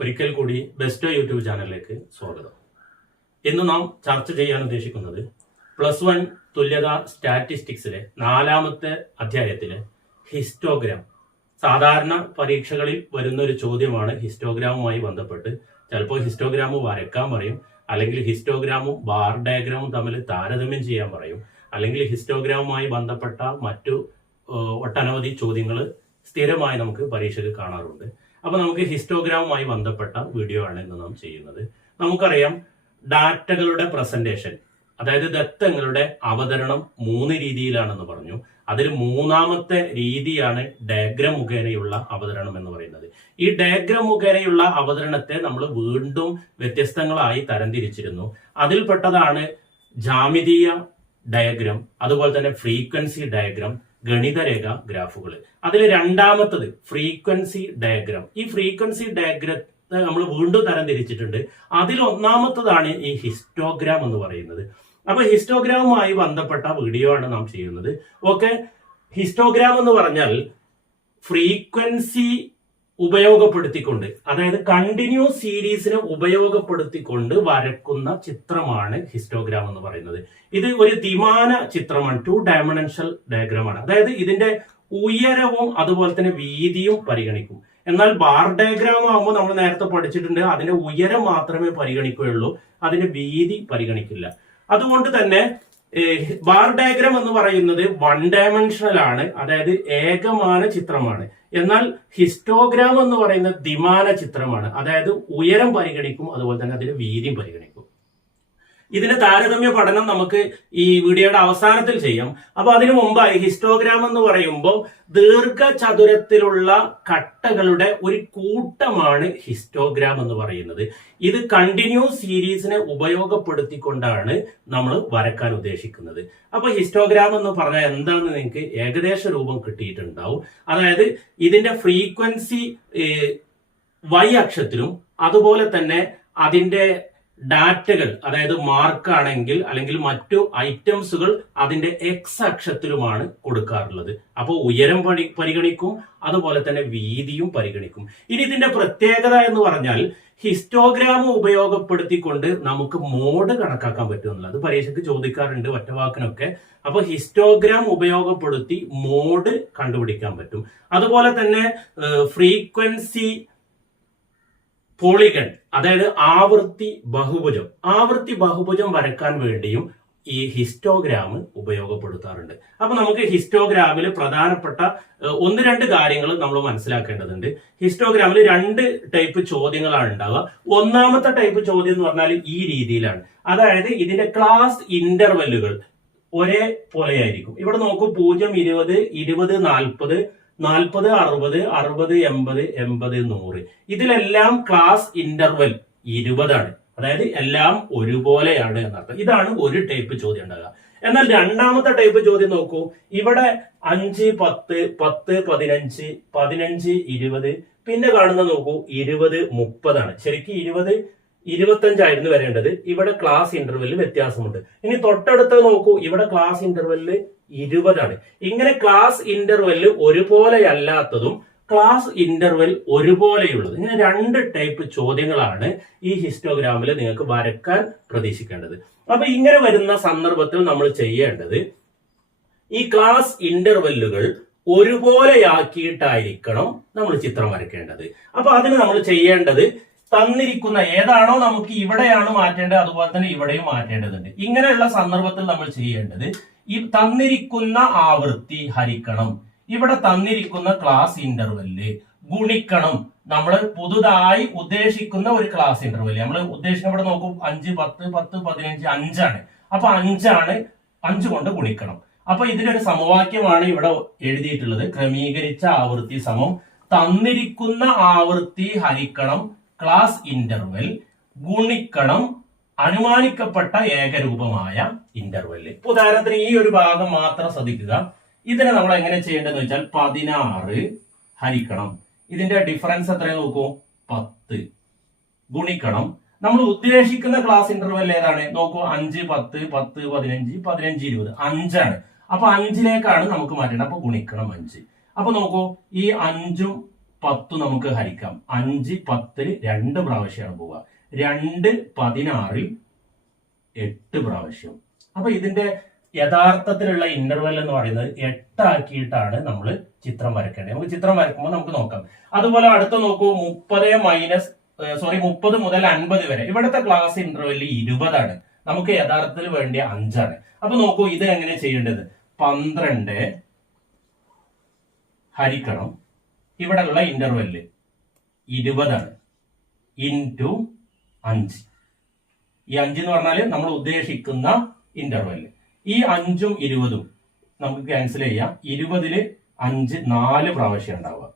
ഒരിക്കൽ കൂടി Bairstow YouTube ചാനലിലേക്ക് സ്വാഗതം. ഇന്ന് നാം ചർച്ച ചെയ്യാൻ ഉദ്ദേശിക്കുന്നത് പ്ലസ് വൺ തുല്യത സ്റ്റാറ്റിസ്റ്റിക്സിലെ നാലാമത്തെ അധ്യായത്തിലെ ഹിസ്റ്റോഗ്രാം സാധാരണ പരീക്ഷകളിൽ വരുന്ന ഒരു ചോദ്യമാണ് ഹിസ്റ്റോഗ്രാമുമായി ബന്ധപ്പെട്ട്. ചിലപ്പോൾ ഹിസ്റ്റോഗ്രാമ് വരയ്ക്കാൻ പറയും അല്ലെങ്കിൽ ഹിസ്റ്റോഗ്രാമും ബാർ ഡയഗ്രാമും തമ്മിൽ താരതമ്യം ചെയ്യാൻ പറയും അല്ലെങ്കിൽ ഹിസ്റ്റോഗ്രാമുമായി ബന്ധപ്പെട്ട മറ്റു ഒട്ടനവധി ചോദ്യങ്ങൾ സ്ഥിരമായി നമുക്ക് പരീക്ഷയിൽ കാണാറുണ്ട്. അപ്പൊ നമുക്ക് ഹിസ്റ്റോഗ്രാമുമായി ബന്ധപ്പെട്ട വീഡിയോ ആണ് ഇന്ന് നാം ചെയ്യുന്നത്. നമുക്കറിയാം ഡാറ്റകളുടെ പ്രസന്റേഷൻ അതായത് ദത്തങ്ങളുടെ അവതരണം മൂന്ന് രീതിയിലാണെന്ന് പറഞ്ഞു. അതിൽ മൂന്നാമത്തെ രീതിയാണ് ഡയഗ്രം മുഖേനയുള്ള അവതരണം എന്ന് പറയുന്നത്. ഈ ഡയഗ്രം മുഖേനയുള്ള അവതരണത്തെ നമ്മൾ വീണ്ടും വ്യത്യസ്തങ്ങളായി തരംതിരിച്ചിരുന്നു. അതിൽപ്പെട്ടതാണ് ജാമിതീയ ഡയഗ്രം അതുപോലെ തന്നെ ഫ്രീക്വൻസി ഡയഗ്രം ഗണിതരേഖ ഗ്രാഫുകൾ അതിൽ രണ്ടാമത്തത് ഫ്രീക്വൻസി ഡയഗ്രാം. ഈ ഫ്രീക്വൻസി ഡയഗ്രത്തെ നമ്മൾ വീണ്ടും തരം തിരിച്ചിട്ടുണ്ട്. അതിൽ ഒന്നാമത്തതാണ് ഈ ഹിസ്റ്റോഗ്രാം എന്ന് പറയുന്നത്. അപ്പൊ ഹിസ്റ്റോഗ്രാമുമായി ബന്ധപ്പെട്ട വീഡിയോ ആണ് നാം ചെയ്യുന്നത്. ഓക്കെ? ഹിസ്റ്റോഗ്രാം എന്ന് പറഞ്ഞാൽ ഫ്രീക്വൻസി ഉപയോഗപ്പെടുത്തിക്കൊണ്ട് അതായത് കണ്ടിന്യൂസ് സീരീസിനെ ഉപയോഗപ്പെടുത്തിക്കൊണ്ട് വരക്കുന്ന ചിത്രമാണ് ഹിസ്റ്റോഗ്രാം എന്ന് പറയുന്നത്. ഇത് ഒരു ദ്വിമാന ചിത്രമാണ് ടു ഡയമെൻഷൽ ഡയഗ്രാമാണ് അതായത് ഇതിന്റെ ഉയരവും അതുപോലെ തന്നെ വീതിയും പരിഗണിക്കും. എന്നാൽ ബാർ ഡയഗ്രാം ആകുമ്പോൾ നമ്മൾ നേരത്തെ പഠിച്ചിട്ടുണ്ട് അതിന്റെ ഉയരം മാത്രമേ പരിഗണിക്കുകയുള്ളൂ അതിന്റെ വീതി പരിഗണിക്കില്ല. അതുകൊണ്ട് തന്നെ ബാർ ഡയഗ്രാം എന്ന് പറയുന്നത് വൺ ഡയമെൻഷണൽ ആണ് അതായത് ഏകമാന ചിത്രമാണ്. എന്നാൽ ഹിസ്റ്റോഗ്രാം എന്ന് പറയുന്നത് ദ്വിമാന ചിത്രമാണ് അതായത് ഉയരം പരിഗണിക്കും അതുപോലെ തന്നെ അതിന്റെ വീതിയും പരിഗണിക്കും. ഇതിന്റെ താരതമ്യ പഠനം നമുക്ക് ഈ വീഡിയോയുടെ അവസാനത്തിൽ ചെയ്യാം. അപ്പൊ അതിനു മുമ്പായി ഹിസ്റ്റോഗ്രാം എന്ന് പറയുമ്പോൾ ദീർഘചതുരത്തിലുള്ള കട്ടകളുടെ ഒരു കൂട്ടമാണ് ഹിസ്റ്റോഗ്രാം എന്ന് പറയുന്നത്. ഇത് കണ്ടിന്യൂ സീരീസിനെ ഉപയോഗപ്പെടുത്തിക്കൊണ്ടാണ് നമ്മൾ വരക്കാൻ ഉദ്ദേശിക്കുന്നത്. അപ്പൊ ഹിസ്റ്റോഗ്രാം എന്ന് പറഞ്ഞാൽ എന്താണെന്ന് നിങ്ങൾക്ക് ഏകദേശ രൂപം കിട്ടിയിട്ടുണ്ടാവും. അതായത് ഇതിന്റെ ഫ്രീക്വൻസി വൈ അക്ഷത്തിലും അതുപോലെ തന്നെ അതിന്റെ ഡാറ്റകൾ അതായത് മാർക്ക് ആണെങ്കിൽ അല്ലെങ്കിൽ മറ്റു ഐറ്റംസുകൾ അതിന്റെ എക്സ് അക്ഷത്തിലുമാണ് കൊടുക്കാറുള്ളത്. അപ്പോൾ ഉയരം പരി പരിഗണിക്കും അതുപോലെ തന്നെ വീതിയും പരിഗണിക്കും. ഇനി ഇതിന്റെ പ്രത്യേകത എന്ന് പറഞ്ഞാൽ ഹിസ്റ്റോഗ്രാം ഉപയോഗപ്പെടുത്തിക്കൊണ്ട് നമുക്ക് മോഡ് കണക്കാക്കാൻ പറ്റുമെന്നുള്ളത് അത് പരീക്ഷയ്ക്ക് ചോദിക്കാറുണ്ട് ഒറ്റവാക്കിനൊക്കെ. അപ്പൊ ഹിസ്റ്റോഗ്രാം ഉപയോഗപ്പെടുത്തി മോഡ് കണ്ടുപിടിക്കാൻ പറ്റും. അതുപോലെ തന്നെ ഫ്രീക്വൻസി പോളിഗൺ അതായത് ആവൃത്തി ബഹുഭുജം. ആവൃത്തി ബഹുഭുജം വരക്കാൻ വേണ്ടിയും ഈ ഹിസ്റ്റോഗ്രാം ഉപയോഗപ്പെടുത്താറുണ്ട്. അപ്പൊ നമുക്ക് ഹിസ്റ്റോഗ്രാമിൽ പ്രധാനപ്പെട്ട ഒന്ന് രണ്ട് കാര്യങ്ങൾ നമ്മൾ മനസ്സിലാക്കേണ്ടതുണ്ട്. ഹിസ്റ്റോഗ്രാമിൽ രണ്ട് ടൈപ്പ് ചോദ്യങ്ങളാണ് ഉണ്ടാവുക. ഒന്നാമത്തെ ടൈപ്പ് ചോദ്യം എന്ന് പറഞ്ഞാൽ ഈ രീതിയിലാണ്. അതായത് ഇതിന്റെ ക്ലാസ് ഇന്റർവെല്ലുകൾ ഒരേ പോലെയായിരിക്കും. ഇവിടെ നോക്കൂ പൂജ്യം ഇരുപത് ഇരുപത് നാൽപ്പത് നാൽപ്പത് അറുപത് അറുപത് എൺപത് എൺപത് നൂറ്. ഇതിലെല്ലാം ക്ലാസ് ഇന്റർവൽ ഇരുപതാണ്. അതായത് എല്ലാം ഒരുപോലെയാണ് എന്നർത്ഥം. ഇതാണ് ഒരു ടൈപ്പ് ചോദ്യം ഉണ്ടാകുക എന്നാൽ രണ്ടാമത്തെ ടൈപ്പ് ചോദ്യം നോക്കൂ. ഇവിടെ അഞ്ച് പത്ത് പത്ത് പതിനഞ്ച് പതിനഞ്ച് ഇരുപത്. പിന്നെ കാണുന്ന നോക്കൂ ഇരുപത് മുപ്പതാണ്. ശരിക്കും ഇരുപത് ഇരുപത്തഞ്ചായിരുന്നു വരേണ്ടത്. ഇവിടെ ക്ലാസ് ഇന്റർവെല്ലിൽ വ്യത്യാസമുണ്ട്. ഇനി തൊട്ടടുത്ത് നോക്കൂ. ഇവിടെ ക്ലാസ് ഇന്റർവെല്ലിൽ ഇരുപതാണ്. ഇങ്ങനെ ക്ലാസ് ഇന്റർവെല്ല് ഒരുപോലെയല്ലാത്തതും ക്ലാസ് ഇന്റർവെൽ ഒരുപോലെയുള്ളത് ഇങ്ങനെ രണ്ട് ടൈപ്പ് ചോദ്യങ്ങളാണ് ഈ ഹിസ്റ്റോഗ്രാമിൽ നിങ്ങൾക്ക് വരക്കാൻ പ്രതീക്ഷിക്കേണ്ടത്. അപ്പൊ ഇങ്ങനെ വരുന്ന സന്ദർഭത്തിൽ നമ്മൾ ചെയ്യേണ്ടത് ഈ ക്ലാസ് ഇന്റർവെല്ലുകൾ ഒരുപോലെയാക്കിയിട്ടായിരിക്കണം നമ്മൾ ചിത്രം വരയ്ക്കേണ്ടത്. അപ്പൊ അതിന് നമ്മൾ ചെയ്യേണ്ടത് തന്നിരിക്കുന്ന ഏതാണോ നമുക്ക് ഇവിടെയാണ് മാറ്റേണ്ടത് അതുപോലെ തന്നെ ഇവിടെയും മാറ്റേണ്ടതുണ്ട്. ഇങ്ങനെയുള്ള സന്ദർഭത്തിൽ നമ്മൾ ചെയ്യേണ്ടത് ഈ തന്നിരിക്കുന്ന ആവൃത്തി ഹരിക്കണം. ഇവിടെ തന്നിരിക്കുന്ന ക്ലാസ് ഇന്റർവെല്ല് ഗുണിക്കണം. നമ്മൾ പുതുതായി ഉദ്ദേശിക്കുന്ന ഒരു ക്ലാസ് ഇന്റർവെൽ നമ്മൾ ഉദ്ദേശിക്കുന്ന ഇവിടെ നോക്കും അഞ്ച് പത്ത് പത്ത് പതിനഞ്ച് അഞ്ചാണ്. അപ്പൊ അഞ്ചാണ് അഞ്ച് കൊണ്ട് ഗുണിക്കണം. അപ്പൊ ഇതിലൊരു സമവാക്യമാണ് ഇവിടെ എഴുതിയിട്ടുള്ളത്. ക്രമീകരിച്ച ആവൃത്തി സമം. തന്നിരിക്കുന്ന ആവൃത്തി ഹരിക്കണം. ക്ലാസ് ഇന്റർവെൽ ഗുണിക്കണം അനുമാനിക്കപ്പെട്ട ഏകരൂപമായ ഇന്റർവെൽ ഇപ്പൊ ഉദാഹരണത്തിന് ഈ ഒരു ഭാഗം മാത്രം ശ്രദ്ധിക്കുക. ഇതിനെ നമ്മൾ എങ്ങനെ ചെയ്യേണ്ടതെന്ന് വെച്ചാൽ പതിനാറ് ഹരിക്കണം. ഇതിന്റെ ഡിഫറൻസ് എത്ര നോക്കൂ? പത്ത്. ഗുണിക്കണം. നമ്മൾ ഉദ്ദേശിക്കുന്ന ക്ലാസ് ഇന്റർവെൽ ഏതാണ്? നോക്കൂ അഞ്ച് പത്ത് പത്ത് പതിനഞ്ച് പതിനഞ്ച് ഇരുപത്. അഞ്ചാണ്. അപ്പൊ അഞ്ചിലേക്കാണ് നമുക്ക് മാറ്റേണ്ടത്. അപ്പൊ ഗുണിക്കണം അഞ്ച്. അപ്പൊ നോക്കൂ ഈ അഞ്ചും പത്ത് നമുക്ക് ഹരിക്കാം. അഞ്ച് പത്തിൽ രണ്ട് പ്രാവശ്യമാണ് പോവുക. രണ്ട് പതിനാറിൽ എട്ട് പ്രാവശ്യം. അപ്പൊ ഇതിന്റെ യഥാർത്ഥത്തിലുള്ള ഇന്റർവെൽ എന്ന് പറയുന്നത് എട്ടാക്കിയിട്ടാണ് നമ്മൾ ചിത്രം വരയ്ക്കേണ്ടത്. നമുക്ക് ചിത്രം വരയ്ക്കുമ്പോൾ നമുക്ക് നോക്കാം. അതുപോലെ അടുത്ത നോക്കൂ മുപ്പത് മൈനസ് സോറി മുപ്പത് മുതൽ അൻപത് വരെ. ഇവിടുത്തെ ക്ലാസ് ഇന്റർവെൽ ഇരുപതാണ്. നമുക്ക് യഥാർത്ഥത്തിൽ വേണ്ടിയ അഞ്ചാണ്. അപ്പൊ നോക്കൂ ഇത് എങ്ങനെ ചെയ്യേണ്ടത്? പന്ത്രണ്ട് ഹരിക്കണം. ഇവിടെയുള്ള ഇന്റർവെൽ ഇരുപതാണ്. ഇൻ ടു അഞ്ച്. ഈ അഞ്ച് എന്ന് പറഞ്ഞാൽ നമ്മൾ ഉദ്ദേശിക്കുന്ന ഇന്റർവെൽ ഈ അഞ്ചും ഇരുപതും നമുക്ക് ക്യാൻസൽ ചെയ്യാം. ഇരുപതിൽ അഞ്ച് നാല് പ്രാവശ്യം ഉണ്ടാവുക.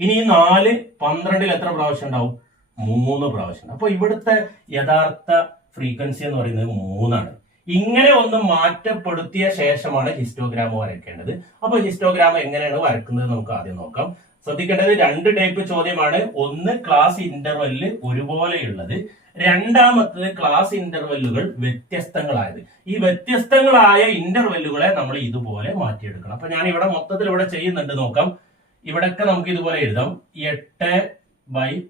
ഇനി ഈ നാല് പന്ത്രണ്ടിൽ എത്ര പ്രാവശ്യം ഉണ്ടാവും? മൂന്ന് പ്രാവശ്യം അപ്പൊ ഇവിടുത്തെ യഥാർത്ഥ ഫ്രീക്വൻസി എന്ന് പറയുന്നത് മൂന്നാണ്. ഇങ്ങനെ ഒന്ന് മാറ്റപ്പെടുത്തിയ ശേഷമാണ് ഹിസ്റ്റോഗ്രാം വരയ്ക്കേണ്ടത്. അപ്പൊ ഹിസ്റ്റോഗ്രാം എങ്ങനെയാണ് വരക്കുന്നത് നമുക്ക് ആദ്യം നോക്കാം. ശ്രദ്ധിക്കേണ്ടത് രണ്ട് ടൈപ്പ് ചോദ്യമാണ്. ഒന്ന് ക്ലാസ് ഇന്റർവെല്ലിൽ ഒരുപോലെയുള്ളത്. രണ്ടാമത്തത് ക്ലാസ് ഇന്റർവെല്ലുകൾ വ്യത്യസ്തങ്ങളായത്. ഈ വ്യത്യസ്തങ്ങളായ ഇന്റർവെല്ലുകളെ നമ്മൾ ഇതുപോലെ മാറ്റിയെടുക്കണം. അപ്പൊ ഞാൻ ഇവിടെ മൊത്തത്തിൽ ഇവിടെ ചെയ്യുന്നുണ്ട് നോക്കാം. ഇവിടൊക്കെ നമുക്ക് ഇതുപോലെ എഴുതാം. എട്ട് ബൈ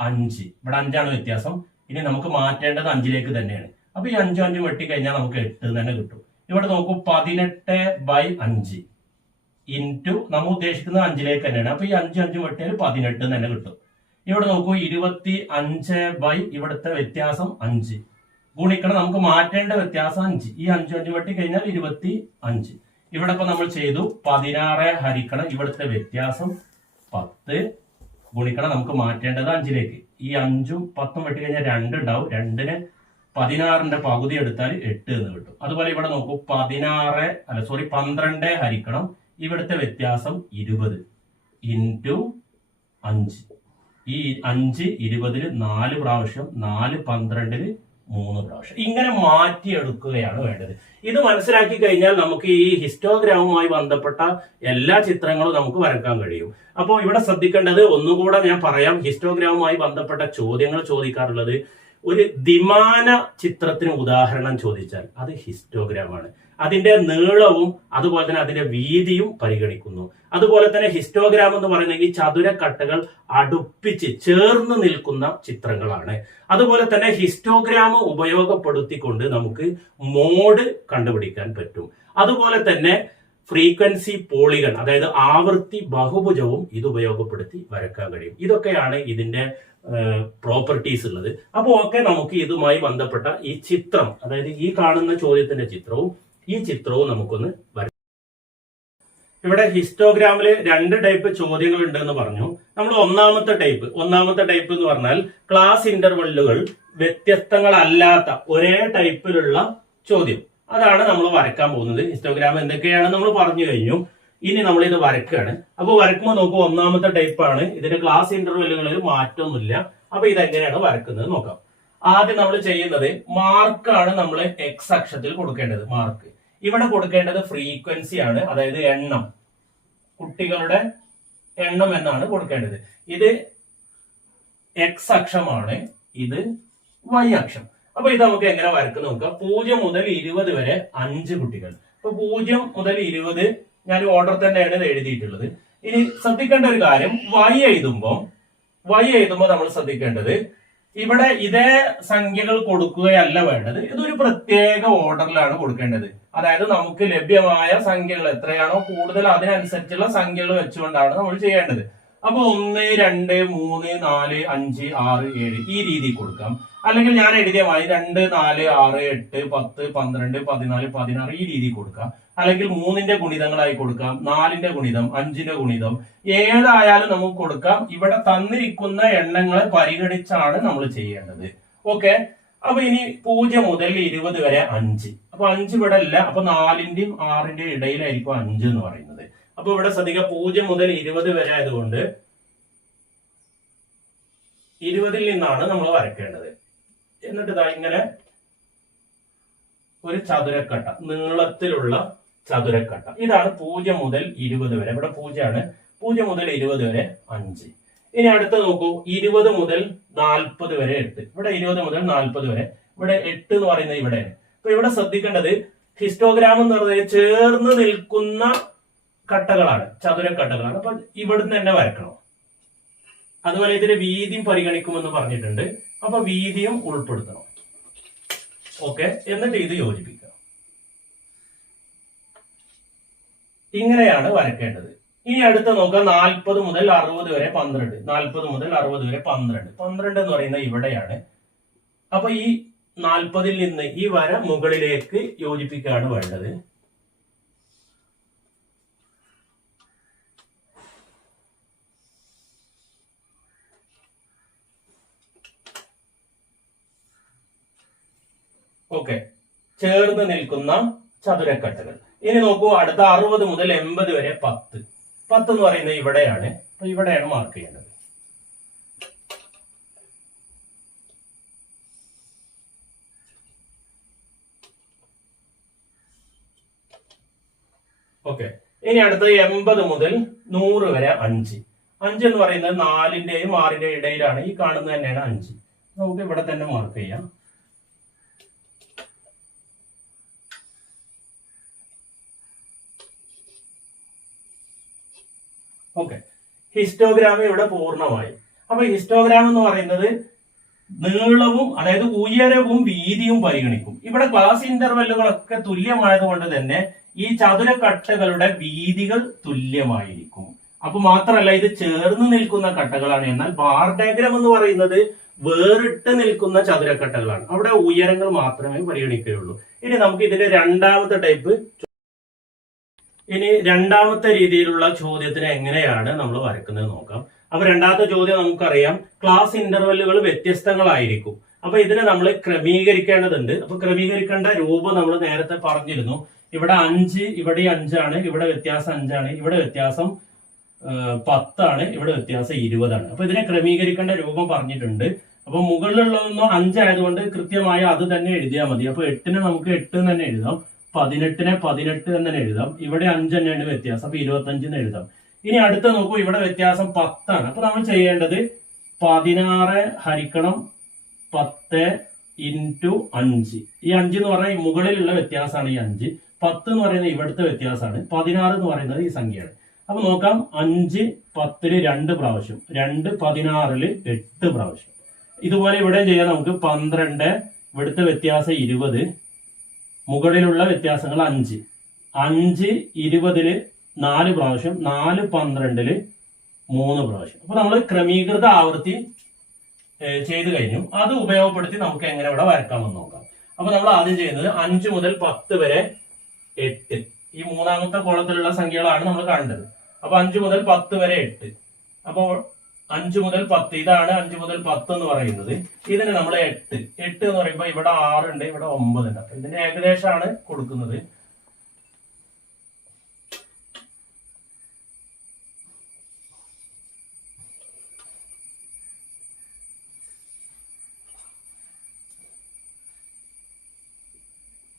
അഞ്ച്. ഇവിടെ അഞ്ചാണ് വ്യത്യാസം. ഇനി നമുക്ക് മാറ്റേണ്ടത് അഞ്ചിലേക്ക് തന്നെയാണ്. അപ്പൊ ഈ അഞ്ചും അഞ്ചും വെട്ടി കഴിഞ്ഞാൽ നമുക്ക് എട്ട് തന്നെ കിട്ടും. ഇവിടെ നോക്കൂ പതിനെട്ട് ബൈ അഞ്ച് ഇന്റു നമ്മൾ ഉദ്ദേശിക്കുന്നത് അഞ്ചിലേക്ക് തന്നെയാണ്. അപ്പൊ ഈ അഞ്ചും അഞ്ചും വെട്ടിയാൽ പതിനെട്ട് തന്നെ കിട്ടും. ഇവിടെ നോക്കൂ ഇരുപത്തി അഞ്ച് ബൈ ഇവിടുത്തെ വ്യത്യാസം അഞ്ച്. ഗുണിക്കണം നമുക്ക് മാറ്റേണ്ട വ്യത്യാസം അഞ്ച്. ഈ അഞ്ചും അഞ്ചും വെട്ടി കഴിഞ്ഞാൽ ഇരുപത്തി അഞ്ച്. ഇവിടെ ഇപ്പൊ നമ്മൾ ചെയ്തു പതിനാറ് ഹരിക്കണം ഇവിടുത്തെ വ്യത്യാസം പത്ത്. ഗുണിക്കണം നമുക്ക് മാറ്റേണ്ടത് അഞ്ചിലേക്ക്. ഈ അഞ്ചും പത്തും വെട്ടി കഴിഞ്ഞാൽ രണ്ട് ഉണ്ടാവും. രണ്ടിന് പതിനാറിന്റെ പകുതി എടുത്താൽ എട്ട് എന്ന് കിട്ടും. അതുപോലെ ഇവിടെ നോക്കൂ പതിനാറ് അല്ല സോറി പന്ത്രണ്ട് ഹരിക്കണം. ഇവിടുത്തെ വ്യത്യാസം ഇരുപത് ഇന്റു അഞ്ച്. ഈ അഞ്ച് ഇരുപതിൽ നാല് പ്രാവശ്യം നാല് പന്ത്രണ്ടിൽ മൂന്ന് പ്രാവശ്യം. ഇങ്ങനെ മാറ്റിയെടുക്കുകയാണ് വേണ്ടത്. ഇത് മനസ്സിലാക്കി കഴിഞ്ഞാൽ നമുക്ക് ഈ ഹിസ്റ്റോഗ്രാമുമായി ബന്ധപ്പെട്ട എല്ലാ ചിത്രങ്ങളും നമുക്ക് വരക്കാൻ കഴിയും. അപ്പോൾ ഇവിടെ ശ്രദ്ധിക്കേണ്ടത് ഒന്നുകൂടെ ഞാൻ പറയാം. ഹിസ്റ്റോഗ്രാമുമായി ബന്ധപ്പെട്ട ചോദ്യങ്ങൾ ചോദിക്കാറുള്ളത് ഒരു ദിമാന ചിത്രത്തിന് ഉദാഹരണം ചോദിച്ചാൽ അത് ഹിസ്റ്റോഗ്രാമാണ് അതിന്റെ നീളവും അതുപോലെ തന്നെ അതിന്റെ വീതിയും പരിഗണിക്കുന്നു. അതുപോലെ തന്നെ ഹിസ്റ്റോഗ്രാം എന്ന് പറയുന്നത് ചതുരക്കട്ടകൾ അടുപ്പിച്ച് ചേർന്ന് നിൽക്കുന്ന ചിത്രങ്ങളാണ്. അതുപോലെ തന്നെ ഹിസ്റ്റോഗ്രാം ഉപയോഗപ്പെടുത്തിക്കൊണ്ട് നമുക്ക് മോഡ് കണ്ടുപിടിക്കാൻ പറ്റും. അതുപോലെ തന്നെ ഫ്രീക്വൻസി പോളികൾ അതായത് ആവൃത്തി ബഹുഭുജവും ഇത് ഉപയോഗപ്പെടുത്തി വരക്കാൻ കഴിയും. ഇതൊക്കെയാണ് ഇതിന്റെ പ്രോപ്പർട്ടീസ് ഉള്ളത്. അപ്പോൾ ഒക്കെ നമുക്ക് ഇതുമായി ബന്ധപ്പെട്ട ഈ ചിത്രം അതായത് ഈ കാണുന്ന ചോദ്യത്തിന്റെ ചിത്രവും ഈ ചിത്രവും നമുക്കൊന്ന് വര ഇവിടെ ഹിസ്റ്റോഗ്രാമിൽ രണ്ട് ടൈപ്പ് ചോദ്യങ്ങൾ ഉണ്ട് എന്ന് പറഞ്ഞു. നമ്മൾ ഒന്നാമത്തെ ടൈപ്പ് ഒന്നാമത്തെ ടൈപ്പ് എന്ന് പറഞ്ഞാൽ ക്ലാസ് ഇന്റർവെല്ലുകൾ വ്യത്യസ്തങ്ങളല്ലാത്ത ഒരേ ടൈപ്പിലുള്ള ചോദ്യം. അതാണ് നമ്മൾ വരക്കാൻ പോകുന്നത്. ഹിസ്റ്റോഗ്രാം എന്തൊക്കെയാണ് നമ്മൾ പറഞ്ഞു കഴിഞ്ഞു. ഇനി നമ്മൾ ഇത് വരക്കുകയാണ് അപ്പോൾ വരക്കുമ്പോൾ നോക്കുമ്പോൾ ഒന്നാമത്തെ ടൈപ്പാണ് ഇതിന്റെ ക്ലാസ് ഇന്റർവെല്ലുകളിൽ മാറ്റമൊന്നുമില്ല. അപ്പൊ ഇതെങ്ങനെയാണ് വരക്കുന്നത് നോക്കാം. ആദ്യം നമ്മൾ ചെയ്യുന്നത് മാർക്കാണ് നമ്മൾ എക്സ് അക്ഷത്തിൽ കൊടുക്കേണ്ടത് മാർക്ക് ഇവിടെ കൊടുക്കേണ്ടത് ഫ്രീക്വൻസി ആണ് അതായത് എണ്ണം. കുട്ടികളുടെ എണ്ണം എന്നാണ് കൊടുക്കേണ്ടത്. ഇത് എക്സ് അക്ഷമാണ് ഇത് വൈ അക്ഷം. അപ്പൊ ഇത് നമുക്ക് എങ്ങനെ വരക്കുന്ന നോക്കാം. പൂജ്യം മുതൽ ഇരുപത് വരെ അഞ്ച് കുട്ടികൾ. അപ്പൊ പൂജ്യം മുതൽ ഇരുപത് ഞാൻ ഓർഡർ തന്നെയാണ് എഴുതിയിട്ടുള്ളത്. ഇനി ശ്രദ്ധിക്കേണ്ട ഒരു കാര്യം വൈ എഴുതുമ്പോൾ വൈ എഴുതുമ്പോൾ നമ്മൾ ശ്രദ്ധിക്കേണ്ടത് ഇവിടെ ഇതേ സംഖ്യകൾ കൊടുക്കുകയല്ല വേണ്ടത് ഇതൊരു പ്രത്യേക ഓർഡറിലാണ് കൊടുക്കേണ്ടത്. അതായത് നമുക്ക് ലഭ്യമായ സംഖ്യകൾ എത്രയാണോ കൂടുതൽ അതിനനുസരിച്ചുള്ള സംഖ്യകൾ വെച്ചുകൊണ്ടാണ് നമ്മൾ ചെയ്യേണ്ടത്. അപ്പൊ ഒന്ന് രണ്ട് മൂന്ന് നാല് അഞ്ച് ആറ് ഏഴ് ഈ രീതിയിൽ കൊടുക്കാം. അല്ലെങ്കിൽ ഞാൻ എഴുതിയ മാതിരി രണ്ട് നാല് ആറ് എട്ട് പത്ത് പന്ത്രണ്ട് പതിനാല് പതിനാറ് ഈ രീതി കൊടുക്കാം. അല്ലെങ്കിൽ മൂന്നിന്റെ ഗുണിതങ്ങളായി കൊടുക്കാം നാലിന്റെ ഗുണിതം അഞ്ചിന്റെ ഗുണിതം. ഏതായാലും നമുക്ക് കൊടുക്കാം. ഇവിടെ തന്നിരിക്കുന്ന എണ്ണങ്ങളെ പരിഗണിച്ചാണ് നമ്മൾ ചെയ്യേണ്ടത്. ഓക്കെ അപ്പൊ ഇനി പൂജ്യം മുതൽ ഇരുപത് വരെ അഞ്ച്. അപ്പൊ അഞ്ച് ഇവിടെ അല്ല അപ്പൊ നാലിന്റെയും ആറിന്റെയും ഇടയിലായിരിക്കും അഞ്ച് എന്ന് പറയുന്നത്. അപ്പൊ ഇവിടെ ശ്രദ്ധിക്കുക പൂജ്യം മുതൽ ഇരുപത് വരെ ആയതുകൊണ്ട് ഇരുപതിൽ നിന്നാണ് നമ്മൾ വരയ്ക്കേണ്ടത് എന്നിട്ട് ഇതാ ഇങ്ങനെ ഒരു ചതുരക്കട്ട നീളത്തിലുള്ള ചതുരക്കട്ട ഇതാണ് പൂജ്യം മുതൽ ഇരുപത് വരെ. ഇവിടെ പൂജ്യമാണ്. പൂജ്യം മുതൽ ഇരുപത് വരെ അഞ്ച്. ഇനി അടുത്ത് നോക്കൂ. ഇരുപത് മുതൽ നാൽപ്പത് വരെ എട്ട്. ഇവിടെ ഇരുപത് മുതൽ നാൽപ്പത് വരെ. ഇവിടെ എട്ട് എന്ന് പറയുന്നത് ഇവിടെ. അപ്പൊ ഇവിടെ ശ്രദ്ധിക്കേണ്ടത് ഹിസ്റ്റോഗ്രാം എന്ന് പറയുന്നത് ചേർന്ന് നിൽക്കുന്ന കട്ടകളാണ് ചതുരക്കട്ടകളാണ് അപ്പൊ ഇവിടുന്ന് തന്നെ വരക്കണം അതുപോലെ ഇതിന്റെ വീതിയും പരിഗണിക്കുമെന്ന് പറഞ്ഞിട്ടുണ്ട്. അപ്പൊ വീതിയും ഉൾപ്പെടുത്തണം. ഓക്കെ? എന്നിട്ട് ഇത് യോജിപ്പിക്കുക ഇങ്ങനെയാണ് വരക്കേണ്ടത്. ഇനി അടുത്ത നോക്കാം നാൽപ്പത് മുതൽ അറുപത് വരെ പന്ത്രണ്ട്. നാൽപ്പത് മുതൽ അറുപത് വരെ പന്ത്രണ്ട്. പന്ത്രണ്ട് എന്ന് പറയുന്നത് ഇവിടെയാണ്. അപ്പൊ ഈ നാൽപ്പതിൽ നിന്ന് ഈ വര മുകളിലേക്ക് യോജിപ്പിക്കുകയാണ് വേണ്ടത്. ഓക്കെ. ചേർന്ന് നിൽക്കുന്ന ചതുരക്കട്ടകൾ. ഇനി നോക്കൂ അടുത്ത അറുപത് മുതൽ എൺപത് വരെ പത്ത്. പത്ത് എന്ന് പറയുന്നത് ഇവിടെയാണ്. അപ്പൊ ഇവിടെയാണ് മാർക്ക് ചെയ്യേണ്ടത്. ഓക്കെ ഇനി അടുത്തത് എൺപത് മുതൽ നൂറ് വരെ അഞ്ച്. അഞ്ച് എന്ന് പറയുന്നത് നാലിന്റെയും ആറിന്റെയും ഇടയിലാണ്. ഈ കാണുന്നത് തന്നെയാണ് അഞ്ച്. നമുക്ക് ഇവിടെ തന്നെ മാർക്ക് ചെയ്യാം. ഓക്കെ ഹിസ്റ്റോഗ്രാം ഇവിടെ പൂർണമായി. അപ്പൊ ഹിസ്റ്റോഗ്രാം എന്ന് പറയുന്നത് നീളവും അതായത് ഉയരവും വീതിയും പരിഗണിക്കും. ഇവിടെ ക്ലാസ് ഇന്റർവെല്ലുകളൊക്കെ തുല്യമായതുകൊണ്ട് തന്നെ ഈ ചതുരക്കട്ടകളുടെ വീതികൾ തുല്യമായിരിക്കും. അപ്പൊ മാത്രമല്ല ഇത് ചേർന്ന് നിൽക്കുന്ന കട്ടകളാണ്. എന്നാൽ ബാർ എന്ന് പറയുന്നത് വേറിട്ട് നിൽക്കുന്ന ചതുരക്കട്ടകളാണ്. അവിടെ ഉയരങ്ങൾ മാത്രമേ പരിഗണിക്കുകയുള്ളൂ. ഇനി നമുക്ക് ഇതിന്റെ രണ്ടാമത്തെ ടൈപ്പ് ഇനി രണ്ടാമത്തെ രീതിയിലുള്ള ചോദ്യത്തിന് എങ്ങനെയാണ് നമ്മൾ വരക്കുന്നത് നോക്കാം. അപ്പൊ രണ്ടാമത്തെ ചോദ്യം നമുക്കറിയാം. ക്ലാസ് ഇന്റർവെല്ലുകൾ വ്യത്യസ്തങ്ങളായിരിക്കും. അപ്പൊ ഇതിനെ നമ്മൾ ക്രമീകരിക്കേണ്ടതുണ്ട്. അപ്പൊ ക്രമീകരിക്കേണ്ട രൂപം നമ്മൾ നേരത്തെ പറഞ്ഞിരുന്നു. ഇവിടെ അഞ്ച് ഇവിടെ അഞ്ചാണ് ഇവിടെ വ്യത്യാസം അഞ്ചാണ് ഇവിടെ വ്യത്യാസം പത്താണ് ഇവിടെ വ്യത്യാസം ഇരുപതാണ്. അപ്പൊ ഇതിനെ ക്രമീകരിക്കേണ്ട രൂപം പറഞ്ഞിട്ടുണ്ട്. അപ്പൊ മുകളിലുള്ളതൊന്നും അഞ്ചായതുകൊണ്ട് കൃത്യമായി അത് തന്നെ എഴുതിയാൽ മതി. അപ്പൊ എട്ടിന് നമുക്ക് എട്ട് തന്നെ എഴുതാം. പതിനെട്ടിനെ പതിനെട്ട് എന്ന് തന്നെ എഴുതാം. ഇവിടെ അഞ്ച് തന്നെയാണ് വ്യത്യാസം അപ്പൊ ഇരുപത്തഞ്ച് എന്ന് എഴുതാം. ഇനി അടുത്ത നോക്കൂ ഇവിടെ വ്യത്യാസം പത്താണ്. അപ്പൊ നമ്മൾ ചെയ്യേണ്ടത് പതിനാറ് ഹരിക്കണം പത്ത് ഇന്റു അഞ്ച്. ഈ അഞ്ച് എന്ന് പറഞ്ഞാൽ മുകളിലുള്ള വ്യത്യാസമാണ് ഈ അഞ്ച്. പത്ത് എന്ന് പറയുന്നത് ഇവിടുത്തെ വ്യത്യാസമാണ്. പതിനാറ് എന്ന് പറയുന്നത് ഈ സംഖ്യയാണ്. അപ്പൊ നോക്കാം അഞ്ച് പത്തിൽ രണ്ട് പ്രാവശ്യം രണ്ട് പതിനാറിൽ എട്ട് പ്രാവശ്യം. ഇതുപോലെ ഇവിടെ ചെയ്യാം നമുക്ക് പന്ത്രണ്ട് ഇവിടുത്തെ വ്യത്യാസം ഇരുപത്. മുകളിലുള്ള വ്യത്യാസങ്ങൾ അഞ്ച്. അഞ്ച് ഇരുപതിൽ നാല് പ്രാവശ്യം നാല് പന്ത്രണ്ടിൽ മൂന്ന് പ്രാവശ്യം. അപ്പൊ നമ്മൾ ക്രമീകൃത ആവൃത്തി ചെയ്തു കഴിഞ്ഞു. അത് ഉപയോഗപ്പെടുത്തി നമുക്ക് എങ്ങനെ ഇവിടെ വരക്കാമെന്ന് നോക്കാം. അപ്പൊ നമ്മൾ ആദ്യം ചെയ്യുന്നത് അഞ്ച് മുതൽ പത്ത് വരെ എട്ട്. ഈ മൂന്നാമത്തെ കോളത്തിലുള്ള സംഖ്യകളാണ് നമ്മൾ കണ്ടത്. അപ്പൊ അഞ്ച് മുതൽ പത്ത് വരെ എട്ട്. അപ്പോൾ അഞ്ച് മുതൽ പത്ത്. ഇതാണ് അഞ്ചു മുതൽ പത്ത് എന്ന് പറയുന്നത്. ഇതിന് നമ്മൾ എട്ട്. എട്ട് എന്ന് പറയുമ്പോൾ ഇവിടെ ആറുണ്ട് ഇവിടെ ഒമ്പതുണ്ട് അപ്പൊ ഇതിന്റെ ഏകദേശമാണ് കൊടുക്കുന്നത്.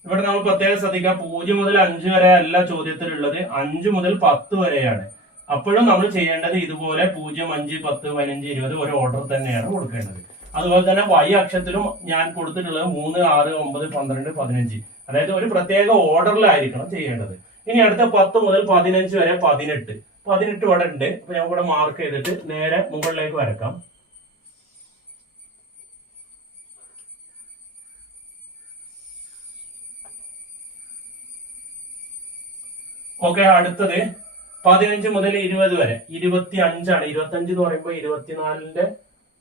ഇവിടെ നമ്മൾ പ്രത്യേകം ശ്രദ്ധിക്കാം പൂജ്യം മുതൽ അഞ്ച് വരെ അല്ല ചോദ്യത്തിലുള്ളത്. അഞ്ചു മുതൽ പത്ത് വരെയാണ്. അപ്പോഴും നമ്മൾ ചെയ്യേണ്ടത് ഇതുപോലെ പൂജ്യം അഞ്ച് പത്ത് പതിനഞ്ച് ഇരുപത് ഒരു ഓർഡർ തന്നെയാണ് കൊടുക്കേണ്ടത്. അതുപോലെ തന്നെ വൈ അക്ഷത്തിലും ഞാൻ കൊടുത്തിട്ടുള്ളത് മൂന്ന് ആറ് ഒമ്പത് പന്ത്രണ്ട് പതിനഞ്ച്. അതായത് ഒരു പ്രത്യേക ഓർഡറിലായിരിക്കണം ചെയ്യേണ്ടത്. ഇനി അടുത്ത പത്ത് മുതൽ പതിനഞ്ച് വരെ പതിനെട്ട്. പതിനെട്ട് ഇവിടെ ഉണ്ട്. അപ്പൊ ഞാൻ ഇവിടെ മാർക്ക് ചെയ്തിട്ട് നേരെ മുകളിലേക്ക് വരക്കാം. ഓക്കെ അടുത്തത് പതിനഞ്ച് മുതൽ ഇരുപത് വരെ. ഇരുപത്തി അഞ്ചാണ് ഇരുപത്തി അഞ്ച് എന്ന് പറയുമ്പോൾ ഇരുപത്തിനാലിന്റെ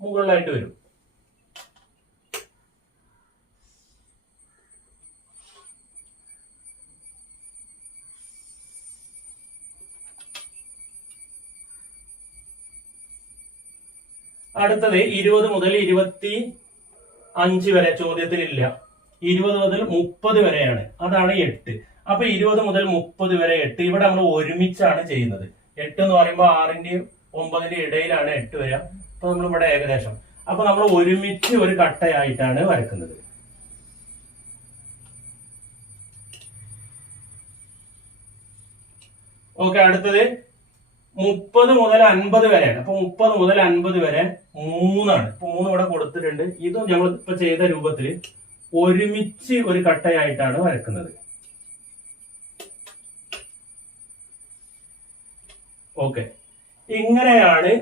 മുകളിലായിട്ട് വരും. അടുത്തത് ഇരുപത് മുതൽ ഇരുപത്തി അഞ്ച് വരെ ചോദ്യത്തിലില്ല. ഇരുപത് മുതൽ മുപ്പത് വരെയാണ്. അതാണ് എട്ട്. അപ്പൊ ഇരുപത് മുതൽ മുപ്പത് വരെ എട്ട്. ഇവിടെ നമ്മൾ ഒരുമിച്ചാണ് ചെയ്യുന്നത്. എട്ട് എന്ന് പറയുമ്പോൾ ആറിന്റെയും ഒമ്പതിന്റെയും ഇടയിലാണ് എട്ട് വരിക. അപ്പൊ നമ്മൾ ഇവിടെ ഏകദേശം. അപ്പൊ നമ്മൾ ഒരുമിച്ച് ഒരു കട്ടയായിട്ടാണ് വരക്കുന്നത്. ഓക്കെ അടുത്തത്. മുപ്പത് മുതൽ അൻപത് വരെയാണ്. അപ്പൊ മുപ്പത് മുതൽ അൻപത് വരെ മൂന്നാണ്. ഇപ്പൊ മൂന്ന് ഇവിടെ കൊടുത്തിട്ടുണ്ട്. ഇതും നമ്മൾ ഇപ്പൊ ചെയ്ത രൂപത്തിൽ ഒരുമിച്ച് ഒരു കട്ടയായിട്ടാണ് വരക്കുന്നത്. ഓക്കെ ഇങ്ങനെയാണ്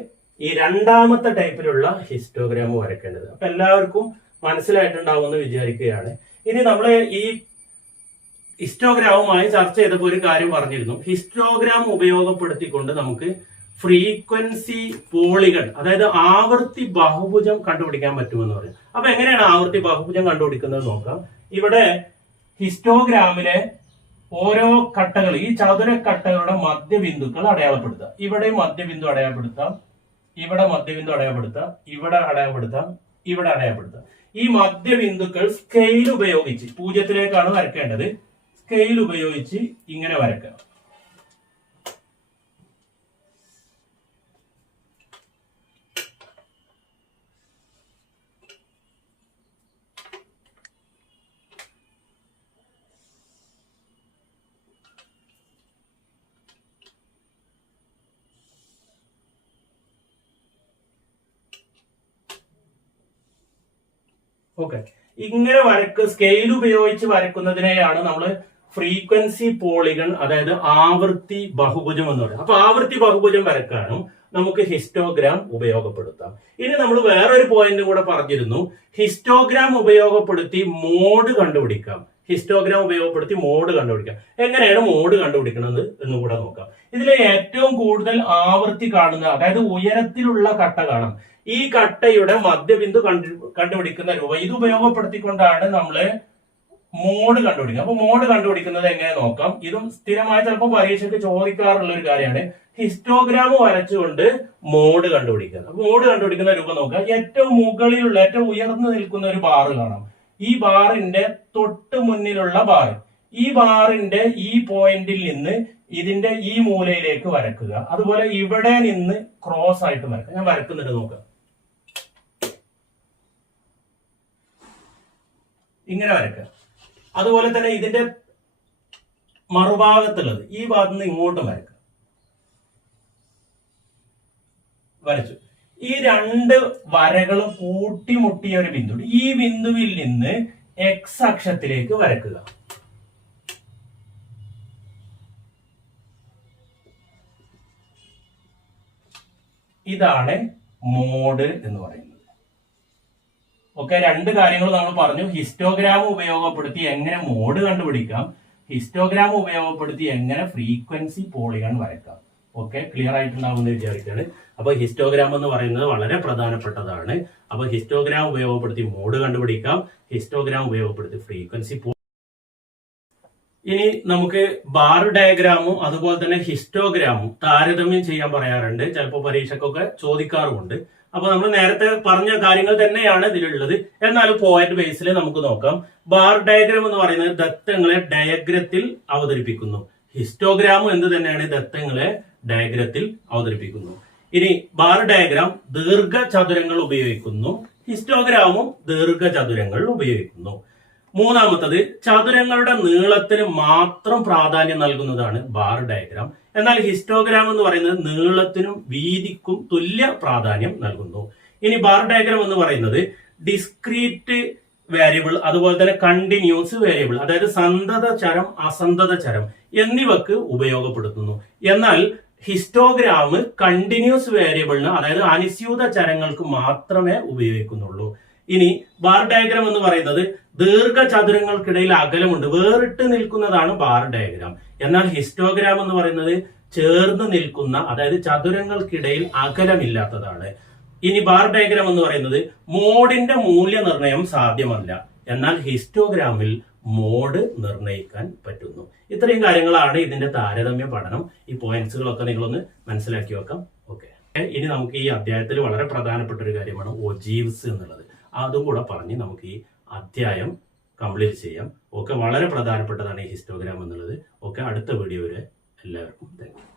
ഈ രണ്ടാമത്തെ ടൈപ്പിലുള്ള ഹിസ്റ്റോഗ്രാം വരയ്ക്കേണ്ടത്. അപ്പൊ എല്ലാവർക്കും മനസ്സിലായിട്ടുണ്ടാവുമെന്ന് വിചാരിക്കുകയാണ്. ഇനി നമ്മൾ ഈ ഹിസ്റ്റോഗ്രാമുമായി ചർച്ച ചെയ്തപ്പോൾ ഒരു കാര്യം പറഞ്ഞിരുന്നു. ഹിസ്റ്റോഗ്രാം ഉപയോഗപ്പെടുത്തിക്കൊണ്ട് നമുക്ക് ഫ്രീക്വൻസി പോളികൾ അതായത് ആവർത്തി ബഹുഭുജം കണ്ടുപിടിക്കാൻ പറ്റുമെന്ന് പറയും. അപ്പൊ എങ്ങനെയാണ് ആവർത്തി ബഹുഭുജം കണ്ടുപിടിക്കുന്നത് നോക്കാം. ഇവിടെ ഹിസ്റ്റോഗ്രാമിലെ ഓരോ കട്ടകൾ ഈ ചതുര കട്ടകളുടെ മധ്യബിന്ദുക്കൾ അടയാളപ്പെടുത്തുക. ഇവിടെ മധ്യബിന്ദു അടയാളപ്പെടുത്താം ഇവിടെ മധ്യബിന്ദു അടയാളപ്പെടുത്താം ഇവിടെ അടയാളപ്പെടുത്താം ഇവിടെ അടയാളപ്പെടുത്താം. ഈ മധ്യബിന്ദുക്കൾ സ്കെയിൽ ഉപയോഗിച്ച് പൂജ്യത്തിലേക്കാണ് വരക്കേണ്ടത് സ്കെയിൽ ഉപയോഗിച്ച് ഇങ്ങനെ വരയ്ക്കുക ഓക്കെ ഇങ്ങനെ വരക്ക് സ്കെയിൽ ഉപയോഗിച്ച് വരക്കുന്നതിനെയാണ് നമ്മൾ ഫ്രീക്വൻസി പോളികൾ അതായത് ആവൃത്തി ബഹുഭുജം എന്ന് പറയുന്നത്. അപ്പൊ ആവൃത്തി ബഹുഭുജം വരക്കാനും നമുക്ക് ഹിസ്റ്റോഗ്രാം ഉപയോഗപ്പെടുത്താം. ഇനി നമ്മൾ വേറൊരു പോയിന്റ് കൂടെ പറഞ്ഞിരുന്നു. ഹിസ്റ്റോഗ്രാം ഉപയോഗപ്പെടുത്തി മോഡ് കണ്ടുപിടിക്കാം. ഹിസ്റ്റോഗ്രാം ഉപയോഗപ്പെടുത്തി മോഡ് കണ്ടുപിടിക്കാം. എങ്ങനെയാണ് മോഡ് കണ്ടുപിടിക്കുന്നത് എന്ന് കൂടെ നോക്കാം. ഇതിലെ ഏറ്റവും കൂടുതൽ ആവൃത്തി കാണുന്ന അതായത് ഉയരത്തിലുള്ള കട്ട കാണാം. ഈ കട്ടയുടെ മധ്യബിന്ദു കണ്ടു കണ്ടുപിടിക്കുന്ന രൂപ. ഇത് ഉപയോഗപ്പെടുത്തിക്കൊണ്ടാണ് നമ്മൾ മോഡ് കണ്ടുപിടിക്കുന്നത്. അപ്പൊ മോഡ് കണ്ടുപിടിക്കുന്നത് എങ്ങനെ നോക്കാം? ഇതും സ്ഥിരമായി ചിലപ്പോൾ പരീക്ഷയ്ക്ക് ചോദിക്കാറുള്ള ഒരു കാര്യമാണ്. ഹിസ്റ്റോഗ്രാം വരച്ചുകൊണ്ട് മോഡ് കണ്ടുപിടിക്കുക. മോഡ് കണ്ടുപിടിക്കുന്ന രൂപം നോക്കുക. ഏറ്റവും മുകളിലുള്ള ഏറ്റവും ഉയർന്നു നിൽക്കുന്ന ഒരു ബാറ് കാണാം. ഈ ബാറിന്റെ തൊട്ട് മുന്നിലുള്ള ബാർ. ഈ ബാറിന്റെ ഈ പോയിന്റിൽ നിന്ന് ഇതിന്റെ ഈ മൂലയിലേക്ക് വരക്കുക. അതുപോലെ ഇവിടെ നിന്ന് ക്രോസ് ആയിട്ട് വരക്കുക. ഞാൻ വരക്കുന്നുണ്ട് നോക്കുക ഇങ്ങനെ വരക്കുക അതുപോലെ തന്നെ ഇതിന്റെ മറുഭാഗത്തുള്ളത് ഈ ഭാഗത്ത് നിന്ന് ഇങ്ങോട്ടും വരക്കുക വരച്ചു. ഈ രണ്ട് വരകളും കൂട്ടിമുട്ടിയ ഒരു ബിന്ദു ഈ ബിന്ദുവിൽ നിന്ന് എക്സ് അക്ഷത്തിലേക്ക് വരക്കുക ഇതാണ് മോഡ് എന്ന് പറയുന്നത്. ഓക്കെ രണ്ട് കാര്യങ്ങൾ നമ്മൾ പറഞ്ഞു. ഹിസ്റ്റോഗ്രാം ഉപയോഗപ്പെടുത്തി എങ്ങനെ മോഡ് കണ്ടുപിടിക്കാം. ഹിസ്റ്റോഗ്രാം ഉപയോഗപ്പെടുത്തി എങ്ങനെ ഫ്രീക്വൻസി പോളിഗൺ വരക്കാം. ഓക്കെ ക്ലിയർ ആയിട്ടുണ്ടാവുമെന്ന് വിചാരിക്കുകയാണ് അപ്പൊ ഹിസ്റ്റോഗ്രാം എന്ന് പറയുന്നത് വളരെ പ്രധാനപ്പെട്ടതാണ്. അപ്പൊ ഹിസ്റ്റോഗ്രാം ഉപയോഗപ്പെടുത്തി മോഡ് കണ്ടുപിടിക്കാം. ഹിസ്റ്റോഗ്രാം ഉപയോഗപ്പെടുത്തി ഫ്രീക്വൻസി ഇനി നമുക്ക് ബാർ ഡയഗ്രാമും അതുപോലെ തന്നെ ഹിസ്റ്റോഗ്രാമും താരതമ്യം ചെയ്യാൻ പറയാറുണ്ട്. ചിലപ്പോൾ പരീക്ഷക്കൊക്കെ ചോദിക്കാറുമുണ്ട്. അപ്പൊ നമ്മൾ നേരത്തെ പറഞ്ഞ കാര്യങ്ങൾ തന്നെയാണ് ഇതിലുള്ളത്. എന്നാലും പോയിന്റ് ബേസിൽ നമുക്ക് നോക്കാം. ബാർ ഡയഗ്രാം എന്ന് പറയുന്നത് ദത്തങ്ങളെ ഡയഗ്രത്തിൽ അവതരിപ്പിക്കുന്നു. ഹിസ്റ്റോഗ്രാമും എന്ത് തന്നെയാണ്? ദത്തങ്ങളെ ഡയഗ്രത്തിൽ അവതരിപ്പിക്കുന്നു. ഇനി ബാർ ഡയഗ്രാം ദീർഘചതുരങ്ങൾ ഉപയോഗിക്കുന്നു. ഹിസ്റ്റോഗ്രാമും ദീർഘചതുരങ്ങൾ ഉപയോഗിക്കുന്നു. മൂന്നാമത്തത് ചതുരങ്ങളുടെ നീളത്തിന് മാത്രം പ്രാധാന്യം നൽകുന്നതാണ് ബാർ ഡയഗ്രാം. എന്നാൽ ഹിസ്റ്റോഗ്രാം എന്ന് പറയുന്നത് നീളത്തിനും വീതിക്കും തുല്യ പ്രാധാന്യം നൽകുന്നു. ഇനി ബാർ ഡയഗ്രാം എന്ന് പറയുന്നത് ഡിസ്ക്രീറ്റ് വേരിയബിൾ അതുപോലെ തന്നെ കണ്ടിന്യൂസ് വേരിയബിൾ അതായത് സന്തത ചരം അസന്തത ചരം എന്നിവക്ക് ഉപയോഗപ്പെടുത്തുന്നു. എന്നാൽ ഹിസ്റ്റോഗ്രാം കണ്ടിന്യൂസ് വേരിയബിളിന് അതായത് അനുസ്യൂത ചരങ്ങൾക്ക് മാത്രമേ ഉപയോഗിക്കുന്നുള്ളൂ. ഇനി ബാർ ഡയഗ്രാം എന്ന് പറയുന്നത് ദീർഘചതുരങ്ങൾക്കിടയിൽ അകലമുണ്ട്. വേറിട്ട് നിൽക്കുന്നതാണ് ബാർ ഡയഗ്രാം. എന്നാൽ ഹിസ്റ്റോഗ്രാം എന്ന് പറയുന്നത് ചേർന്ന് നിൽക്കുന്ന അതായത് ചതുരങ്ങൾക്കിടയിൽ അകലമില്ലാത്തതാണ്. ഇനി ബാർ ഡയഗ്രാം എന്ന് പറയുന്നത് മോഡിന്റെ മൂല്യനിർണയം സാധ്യമല്ല. എന്നാൽ ഹിസ്റ്റോഗ്രാമിൽ മോഡ് നിർണയിക്കാൻ പറ്റുന്നു. ഇത്രയും കാര്യങ്ങളാണ് ഇതിന്റെ താരതമ്യ പഠനം. ഈ പോയിന്റ്സുകളൊക്കെ നിങ്ങളൊന്ന് മനസ്സിലാക്കി വെക്കാം. ഓക്കെ. ഇനി നമുക്ക് ഈ അധ്യായത്തിൽ വളരെ പ്രധാനപ്പെട്ട ഒരു കാര്യമാണ് ഒജീവ്സ് എന്നുള്ളത്. അതും കൂടെ പറഞ്ഞ് നമുക്ക് ഈ അധ്യായം കംപ്ലീറ്റ് ചെയ്യാം. ഒക്കെ വളരെ പ്രധാനപ്പെട്ടതാണ് ഈ ഹിസ്റ്റോഗ്രാം എന്നുള്ളത്. ഒക്കെ അടുത്ത വീഡിയോയിൽ എല്ലാവർക്കും. താങ്ക്